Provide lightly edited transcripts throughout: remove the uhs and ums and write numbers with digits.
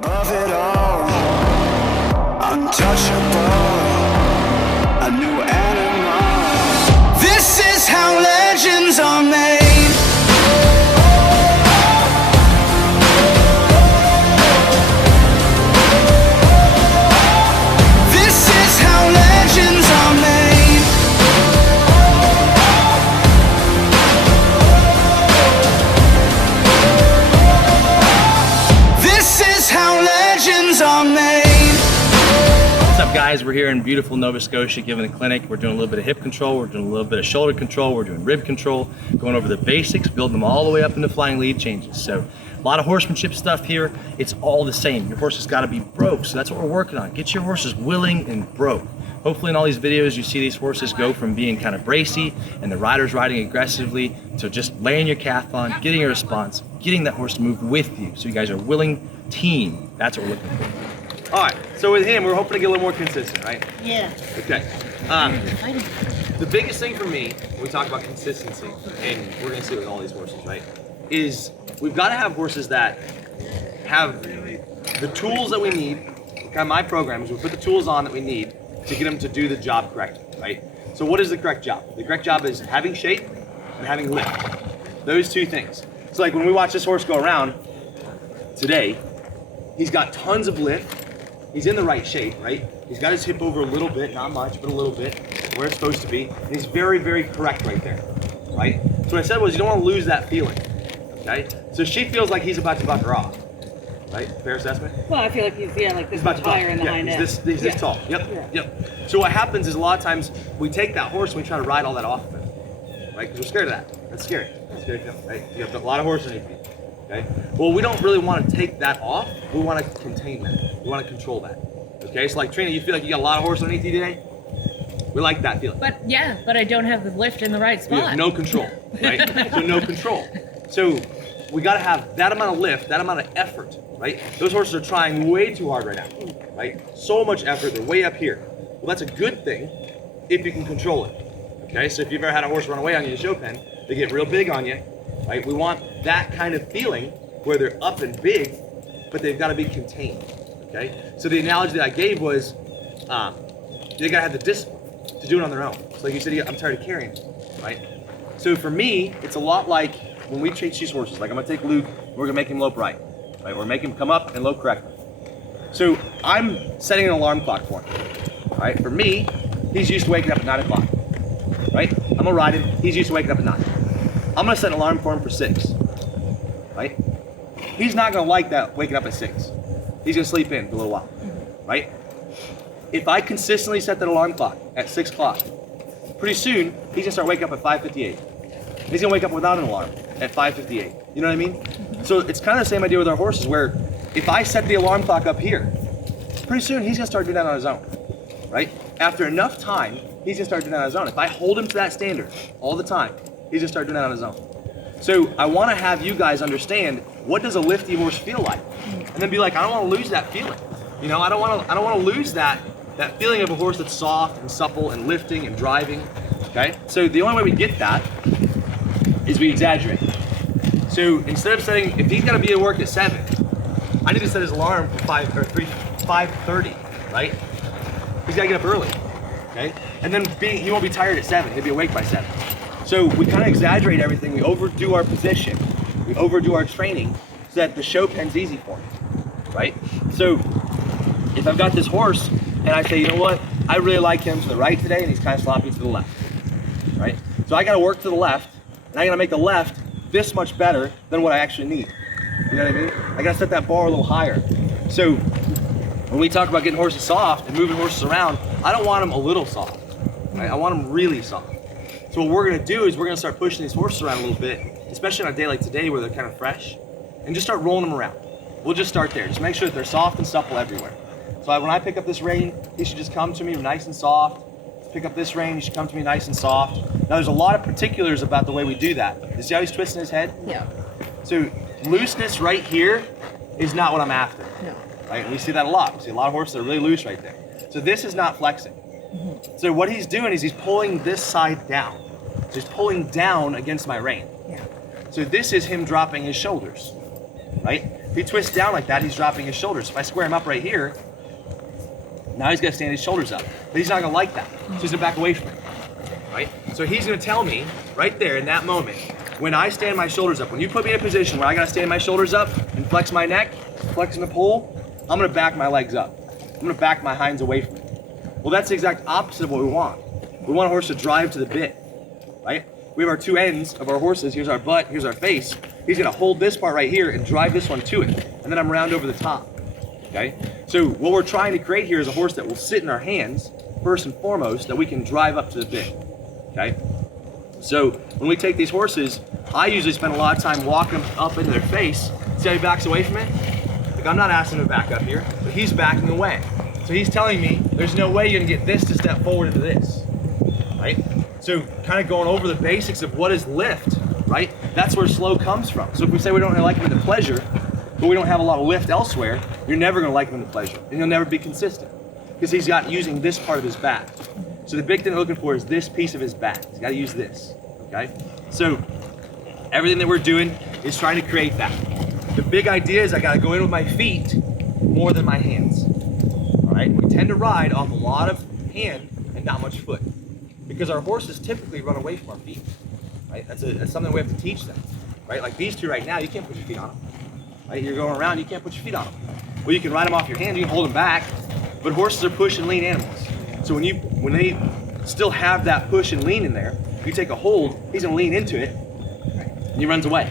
Above it all, untouchable, a new animal. This is how legends are made. This is how legends are made. This is how legends are made. What's up, guys? We're here in beautiful Nova Scotia giving a clinic. We're doing a little bit of hip control, we're doing a little bit of shoulder control, we're doing rib control, going over the basics, building them all the way up into flying lead changes. So a lot of horsemanship stuff here. It's all the same. Your horse has got to be broke, so that's what we're working on. Get your horses willing and broke. Hopefully in all these videos you see these horses go from being kind of bracy and the rider's riding aggressively to just laying your calf on, getting a response, getting that horse to move with you. So you guys are a willing team. That's what we're looking for. All right, so with him, we're hoping to get a little more consistent, right? Yeah. Okay. The biggest thing for me, when we talk about consistency, and we're gonna see it with all these horses, right, is we've got to have horses that have the tools that we need. Kind of my program is we put the tools on that we need to get them to do the job correctly, right? So what is the correct job? The correct job is having shape and having lift. Those two things. So like when we watch this horse go around today, he's got tons of lift. He's in the right shape, right? He's got his hip over a little bit, not much, but a little bit, where it's supposed to be. And he's very, very correct right there, right? So what I said was you don't want to lose that feeling, okay? So she feels like he's about to buck her off, right? Fair assessment? Well, I feel like he's like this He's about much to buck. higher in the hind end. He's this tall. Yep, Yeah. yep. So what happens is a lot of times we take that horse and we try to ride all that off of him, right? Because we're scared of that. That's scary. That's a scary feeling, right? You have a lot of horse underneath you. Okay. Well, we don't really want to take that off. We want to contain that. We want to control that. Okay. So, like Trina, you feel like you got a lot of horse underneath you today. We like that feeling. But yeah, but I don't have the lift in the right We spot. have no control, right? So no control. So we got to have that amount of lift, that amount of effort, right? Those horses are trying way too hard right now, right? So much effort. They're way up here. Well, that's a good thing if you can control it. Okay. So if you've ever had a horse run away on you in a show pen, they get real big on you. Right? We want that kind of feeling where they're up and big, but they've got to be contained. Okay. So the analogy that I gave was, they got to have the discipline to do it on their own. So like you said, I'm tired of carrying, right? So for me, it's a lot like when we teach these horses. Like I'm gonna take Luke, we're gonna make him lope right? We're making him come up and lope correctly. So I'm setting an alarm clock for him. Right? For me, he's used to waking up at 9 o'clock. Right? I'm gonna ride him. He's used to waking up at 9. I'm gonna set an alarm for him for 6, right? He's not gonna like that waking up at 6. He's gonna sleep in for a little while, right? If I consistently set that alarm clock at 6 o'clock, pretty soon he's gonna start waking up at 5:58. He's gonna wake up without an alarm at 5:58. You know what I mean? So it's kind of the same idea with our horses where if I set the alarm clock up here, pretty soon he's gonna start doing that on his own, right? After enough time, he's gonna start doing that on his own. If I hold him to that standard all the time, he's gonna start doing that on his own. So I want to have you guys understand, what does a lifty horse feel like, and then be like, I don't want to lose that feeling. You know, I don't want to lose that feeling of a horse that's soft and supple and lifting and driving. Okay. So the only way we get that is we exaggerate. So instead of setting, if he's gonna be at work at 7, I need to set his alarm for 5:30, right? He's gotta get up early. Okay. And then he won't be tired at 7. He'll be awake by 7. So we kind of exaggerate everything. We overdo our position. We overdo our training so that the show pen's easy for him, right? So if I've got this horse and I say, you know what, I really like him to the right today and he's kind of sloppy to the left, right? So I got to work to the left and I got to make the left this much better than what I actually need. You know what I mean? I got to set that bar a little higher. So when we talk about getting horses soft and moving horses around, I don't want them a little soft, right? I want them really soft. So what we're gonna do is we're gonna start pushing these horses around a little bit, especially on a day like today where they're kind of fresh, and just start rolling them around. We'll just start there. Just make sure that they're soft and supple everywhere. So when I pick up this rein, he should just come to me nice and soft. Pick up this rein, he should come to me nice and soft. Now there's a lot of particulars about the way we do that. You see how he's twisting his head? Yeah. So looseness right here is not what I'm after. No. Right? And we see that a lot. We see a lot of horses that are really loose right there. So this is not flexing. So what he's doing is he's pulling this side down. So he's pulling down against my rein. Yeah. So this is him dropping his shoulders, right? he twists down like that, he's dropping his shoulders. If I square him up right here, now he's gonna stand his shoulders up. But he's not gonna like that, so he's gonna back away from it, right? So he's gonna tell me, right there in that moment, when I stand my shoulders up, when you put me in a position where I gotta stand my shoulders up and flex my neck, flexing the pole, I'm gonna back my legs up. I'm gonna back my hinds away from it. Well, that's the exact opposite of what we want. We want a horse to drive to the bit, right? We have our two ends of our horses. Here's our butt, here's our face. He's gonna hold this part right here and drive this one to it. And then I'm round over the top, okay? So what we're trying to create here is a horse that will sit in our hands, first and foremost, that we can drive up to the bit, okay? So when we take these horses, I usually spend a lot of time walking them up into their face. See how he backs away from it? Like, I'm not asking him to back up here, but he's backing away. So he's telling me there's no way you're gonna get this to step forward into this, right? So kind of going over the basics of what is lift, right? That's where slow comes from. So if we say we don't like him in the pleasure, but we don't have a lot of lift elsewhere, you're never gonna like him in the pleasure, and he'll never be consistent because he's got using this part of his back. So the big thing we're looking for is this piece of his back. He's gotta use this, okay? So everything that we're doing is trying to create that. The big idea is I gotta go in with my feet more than my hands. All right, we tend to ride off a lot of hand and not much foot because our horses typically run away from our feet, right? That's something we have to teach them, right? Like these two right now, you can't put your feet on them, right? You're going around, you can't put your feet on them. Well, you can ride them off your hand, you can hold them back, but horses are push and lean animals. So when they still have that push and lean in there, you take a hold, he's gonna lean into it, and he runs away,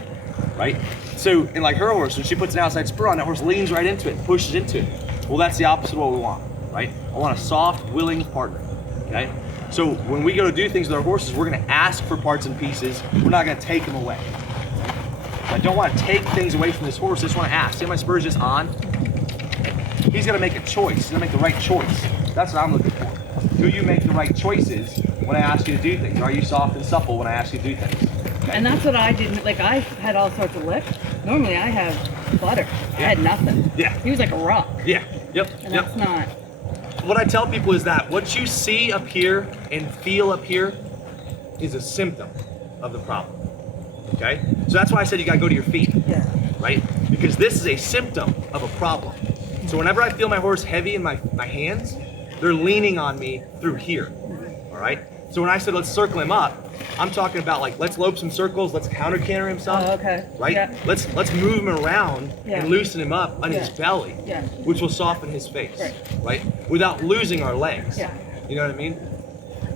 right? So, and like her horse, when she puts an outside spur on, that horse leans right into it, pushes into it. Well, that's the opposite of what we want, right? I want a soft, willing partner, okay? So when we go to do things with our horses, we're gonna ask for parts and pieces. We're not gonna take them away. So I don't wanna take things away from this horse, I just wanna ask. See how my spur's just on? He's gonna make a choice, he's gonna make the right choice. That's what I'm looking for. Do you make the right choices when I ask you to do things? Are you soft and supple when I ask you to do things? Okay? And that's what I didn't, like I had all sorts of lift. Normally I have butter. I had nothing. Yeah. He was like a rock. Yeah, yep, And yep. that's not. What I tell people is that what you see up here and feel up here is a symptom of the problem, okay? So that's why I said you gotta go to your feet, Yeah. right? Because this is a symptom of a problem. So whenever I feel my horse heavy in my hands, they're leaning on me through here, all right? So when I said let's circle him up, I'm talking about like let's lope some circles, let's counter canter him some, Oh, okay. right? Yeah. Let's move him around Yeah. and loosen him up on his Yeah. belly, Yeah. which will soften his face, Right. Without losing our legs. Yeah. You know what I mean?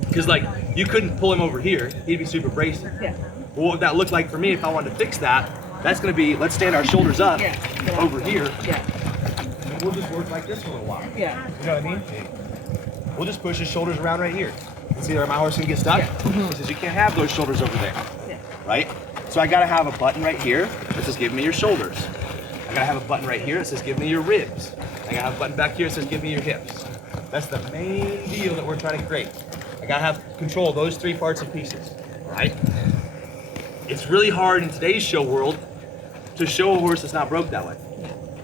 Because like you couldn't pull him over here, he'd be super bracing. Yeah. Well, what would that look like for me if I wanted to fix that? That's gonna be let's stand our shoulders up Yeah. over here, Yeah. and we'll just work like this for a little while. Yeah. You know what I mean? We'll just push his shoulders around right here. And see where my horse can get stuck? He says you can't have those shoulders over there, Yeah. right? So I gotta have a button right here that says give me your shoulders. I gotta have a button right here that says give me your ribs. I gotta have a button back here that says give me your hips. That's the main deal that we're trying to create. I gotta have control of those three parts and pieces, right? It's really hard in today's show world to show a horse that's not broke that way,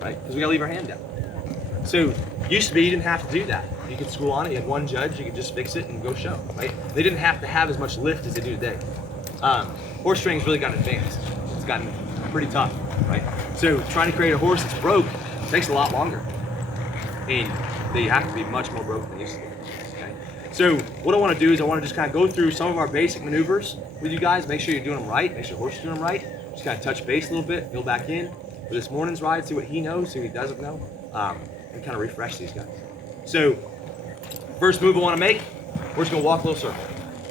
right? Because we gotta leave our hand down. So used to be you didn't have to do that. You could school on it, you had one judge, you could just fix it and go show, right? They didn't have to have as much lift as they do today. Horse training's really gotten advanced. It's gotten pretty tough, right? So trying to create a horse that's broke takes a lot longer. And they have to be much more broke than they used to be, okay? So what I wanna do is I wanna just kind of go through some of our basic maneuvers with you guys, make sure you're doing them right, make sure your horse is doing them right. Just kind of touch base a little bit, go back in for this morning's ride, see what he knows, see what he doesn't know, and kind of refresh these guys. So first move I want to make, we're just going to walk a little circle.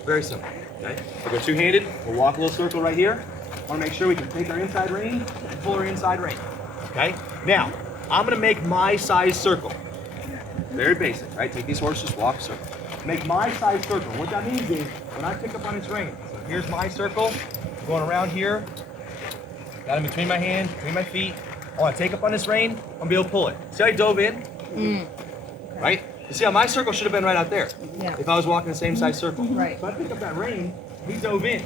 Very simple, okay? We'll go two-handed, we'll walk a little circle right here. I want to make sure we can take our inside rein and pull our inside rein, okay? Now, I'm going to make my size circle. Very basic, right? Take these horses, walk a circle. Make my size circle. What that means is, when I pick up on its rein, so here's my circle, going around here, got him between my hands, between my feet. I want to take up on this rein, I'm going to be able to pull it. See how I dove in? Right? You see how my circle should have been right out there Yeah. if I was walking the same size circle. Right. So I pick up that rein, he dove in.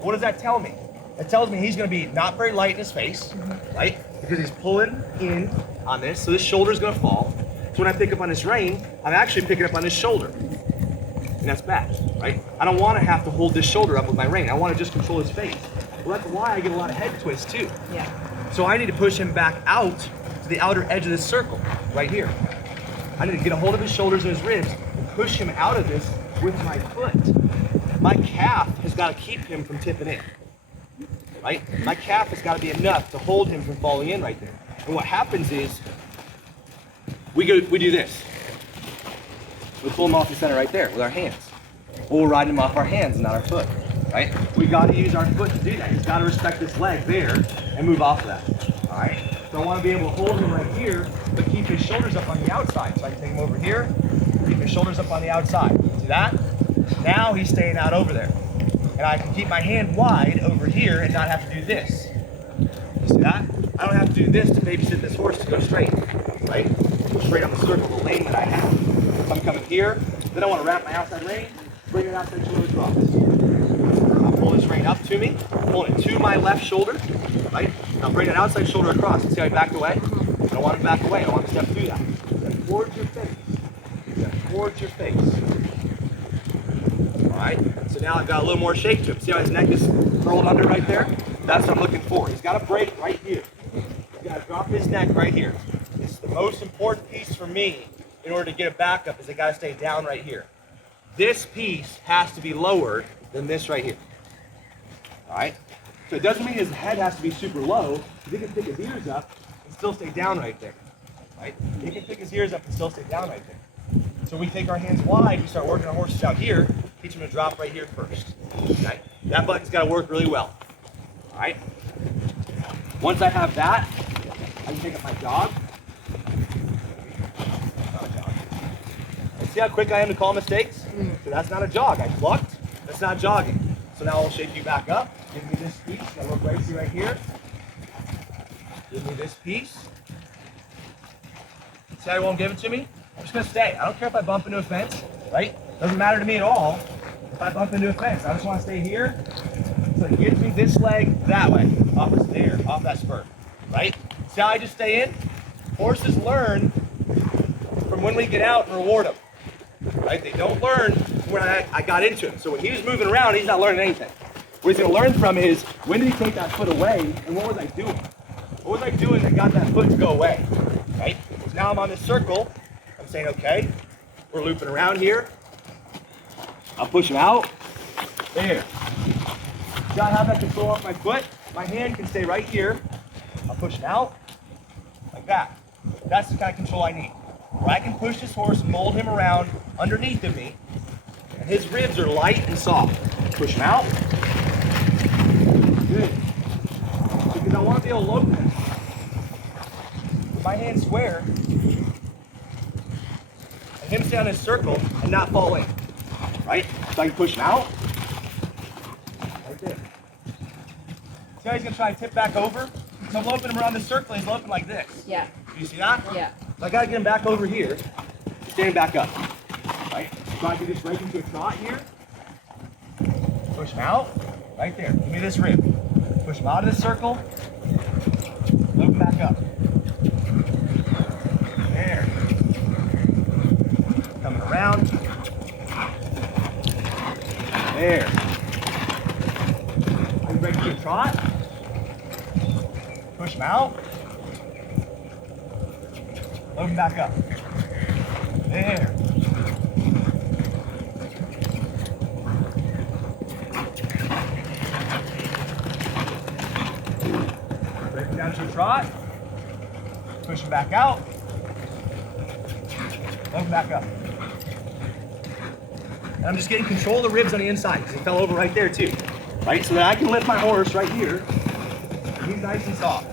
What does that tell me? It tells me he's going to be not very light in his face, right? Because he's pulling in on this, so this shoulder is going to fall. So when I pick up on this rein, I'm actually picking up on this shoulder. And that's bad, right? I don't want to have to hold this shoulder up with my rein. I want to just control his face. Well, that's why I get a lot of head twists too. Yeah. So I need to push him back out to the outer edge of this circle, right here. I need to get a hold of his shoulders and his ribs and push him out of this with my foot. My calf has got to keep him from tipping in, right? My calf has got to be enough to hold him from falling in right there. And what happens is, we do this. We pull him off the center right there with our hands. Or we'll ride him off our hands and not our foot, right? We got to use our foot to do that. He's got to respect this leg there and move off of that, all right? So I want to be able to hold him right here, but keep his shoulders up on the outside. So I can take him over here, keep his shoulders up on the outside. See that? Now he's staying out over there. And I can keep my hand wide over here and not have to do this. You see that? I don't have to do this to babysit this horse to go straight, right? Go straight on the circle, the lane that I have. So I'm coming here, then I want to wrap my outside rein, bring it outside shoulder across. I'll pull this rein up to me, pull it to my left shoulder, right? Now bring that outside shoulder across. See how I backed away? I don't want him to back away. I want him to step through that. Step towards your face. Step towards your face. All right? So now I've got a little more shape to him. See how his neck is curled under right there? That's what I'm looking for. He's got to break right here. He's got to drop his neck right here. This is the most important piece for me in order to get a backup is they got to stay down right here. This piece has to be lower than this right here. All right? So it doesn't mean his head has to be super low. He can pick his ears up and still stay down right there. Right? He can pick his ears up and still stay down right there. So we take our hands wide, we start working our horses out here, teach them to drop right here first. Okay? That button's got to work really well. All right? Once I have that, I can take up my jog. See how quick I am to call mistakes? So that's not a jog. I plucked. That's not jogging. So now I'll shake you back up. Give me this piece. Now look right, see right here. Give me this piece. See how you won't give it to me? I'm just gonna stay. I don't care if I bump into a fence, right? Doesn't matter to me at all if I bump into a fence. I just want to stay here. So it gives me this leg that way, off there, off that spur, right? See how I just stay in? Horses learn from when we get out and reward them. Right? They don't learn when I got into him. So when he was moving around, he's not learning anything. What he's going to learn from is, when did he take that foot away, and what was I doing? What was I doing that got that foot to go away? Right? So now I'm on this circle. I'm saying, okay, we're looping around here. I'll push him out. There. See how I have that control off my foot? My hand can stay right here. I'll push him out like that. That's the kind of control I need. Where I can push this horse and mold him around underneath of me, and his ribs are light and soft. Push him out. Good. Because I want to be able to load him. With my hands square, and him stay on his circle and not fall in. Right? So I can push him out. Right there. See how he's going to try and tip back over? So I'm loping him around this circle, he's loping like this. Yeah. Do you see that? Yeah. So I gotta get him back over here, standing back up. Right? So I can just break into a trot here. Push him out. Right there. Give me this rib. Push him out of this circle. Loop him back up. There. Coming around. There. I can break into a trot. Push him out. Load him back up. There. Break him down to a trot. Push him back out. Load him back up. And I'm just getting control of the ribs on the inside because he fell over right there too. Right? So that I can lift my horse right here. He's nice and soft.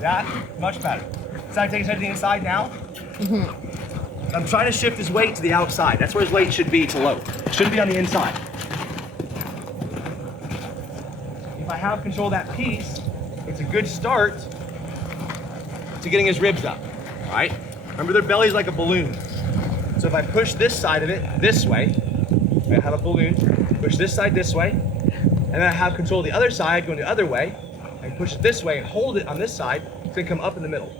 That, much better. So I take his head to the inside now. Mm-hmm. I'm trying to shift his weight to the outside. That's where his weight should be to load. It shouldn't be on the inside. If I have control of that piece, it's a good start to getting his ribs up. All right? Remember, their belly's like a balloon. So if I push this side of it this way, I have a balloon, push this side this way, and then I have control of the other side going the other way, and push it this way and hold it on this side, it's gonna come up in the middle,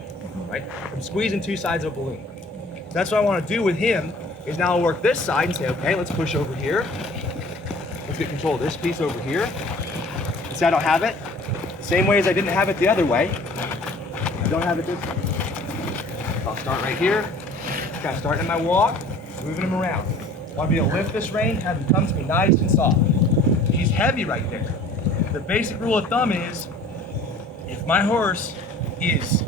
right? I'm squeezing two sides of a balloon. So that's what I wanna do with him, is now I'll work this side and say, okay, let's push over here. Let's get control of this piece over here. See, I don't have it. Same way as I didn't have it the other way, I don't have it this way. I'll start right here, kind of starting my walk, moving him around. I want to be able to lift this rein, have him come to me nice and soft. He's heavy right there. The basic rule of thumb is, if my horse is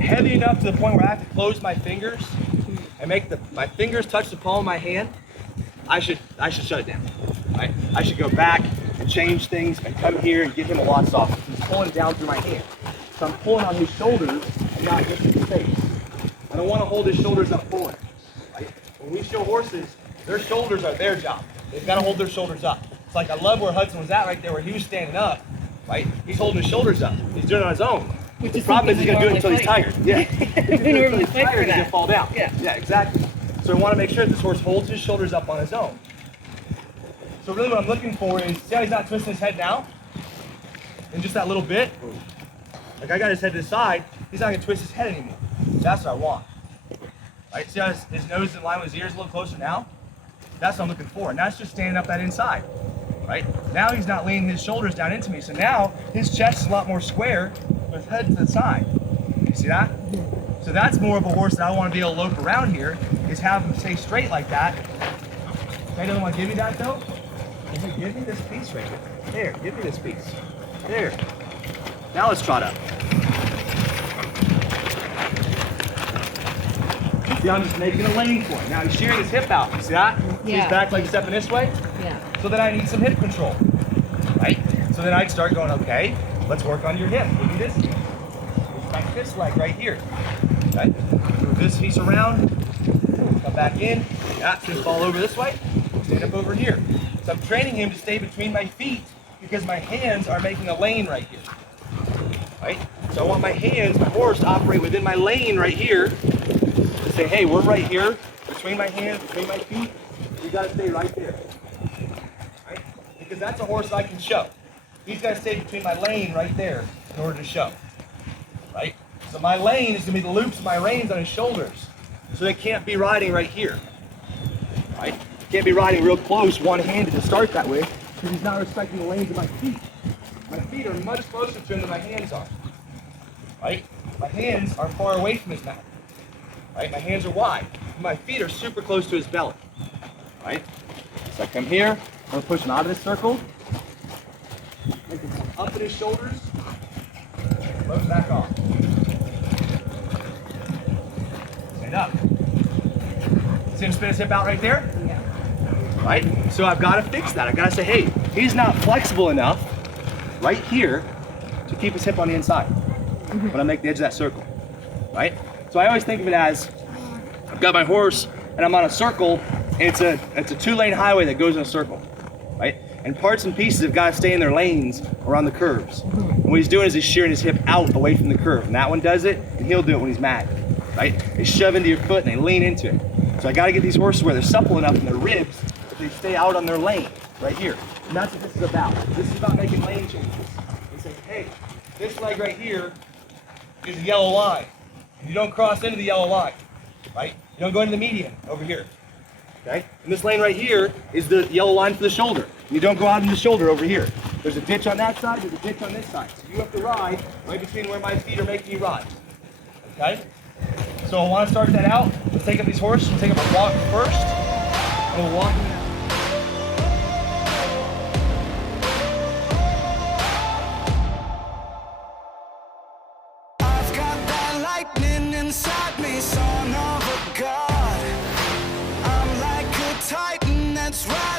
heavy enough to the point where I have to close my fingers and make my fingers touch the palm of my hand, I should shut it down. Right? I should go back and change things and come here and get him a lot softer. He's pulling down through my hand. So I'm pulling on his shoulders and not just his face. I don't want to hold his shoulders up forward. Right? When we show horses, their shoulders are their job. They've got to hold their shoulders up. It's like I love where Hudson was at right there, where he was standing up. Right? He's holding his shoulders up. He's doing it on his own. Which The problem is he's going to do it until he's tired. Yeah. We normally fight for He's going that. to fall down. Yeah. Exactly. So I want to make sure that this horse holds his shoulders up on his own. So really what I'm looking for is, see how he's not twisting his head now? In just that little bit? Like I got his head to the side, he's not going to twist his head anymore. That's what I want. Right? See how his nose is in line with his ears a little closer now? That's what I'm looking for. And that's just standing up that inside. Right? Now he's not leaning his shoulders down into me. So now his chest is a lot more square with his head to the side. You see that? So that's more of a horse that I want to be able to lope around here, is have him stay straight like that. He doesn't want to give me that though? Give me this piece right here. There, give me this piece. There. Now let's trot up. See, I'm just making a lane for him. Now he's shearing his hip out. You see that? See Yeah. his back like stepping this way? Yeah. So then I need some hip control. Right? So then I'd start going, okay, let's work on your hip. Give me this. Like this leg right here. Right? Move this piece around. Come back in. Yeah, just fall over this way. Stand up over here. So I'm training him to stay between my feet because my hands are making a lane right here. Right? So I want my hands, my horse, to operate within my lane right here. To say, hey, we're right here, between my hands, between my feet. You gotta stay right there. Right? Because that's a horse I can show. He's gotta stay between my lane right there in order to show. Right? So my lane is gonna be the loops of my reins on his shoulders. So they can't be riding right here. Right? Can't be riding real close, one-handed to start that way, because he's not respecting the lanes of my feet. My feet are much closer to him than my hands are. Right? My hands are far away from his mouth. Right? My hands are wide. My feet are super close to his belly. Right? So I come here, I'm gonna push him out of this circle. Make him up at his shoulders. Load back off. Stand up. See him spin his hip out right there? Yeah. Right? So I've got to fix that. I've got to say, hey, he's not flexible enough right here to keep his hip on the inside when I make the edge of that circle. Right? So I always think of it as, I've got my horse and I'm on a circle, and it's a two-lane highway that goes in a circle. Right? And parts and pieces have got to stay in their lanes around the curves. And what he's doing is he's shearing his hip out away from the curve. And that one does it, and he'll do it when he's mad. Right? They shove into your foot and they lean into it. So I got to get these horses where they're supple enough in their ribs that they stay out on their lane right here. And that's what this is about. This is about making lane changes. And say, hey, this leg right here is a yellow line. And you don't cross into the yellow line, right? You don't go into the median over here. Okay? And this lane right here is the yellow line for the shoulder. You don't go out in the shoulder over here. There's a ditch on that side, there's a ditch on this side. So you have to ride right between where my feet are making you ride. Okay? So I want to start that out. Let's take up these horses. We'll take up a walk first. And we'll walk them out. I've got that lightning inside me, son of a god. I'm like a titan that's right.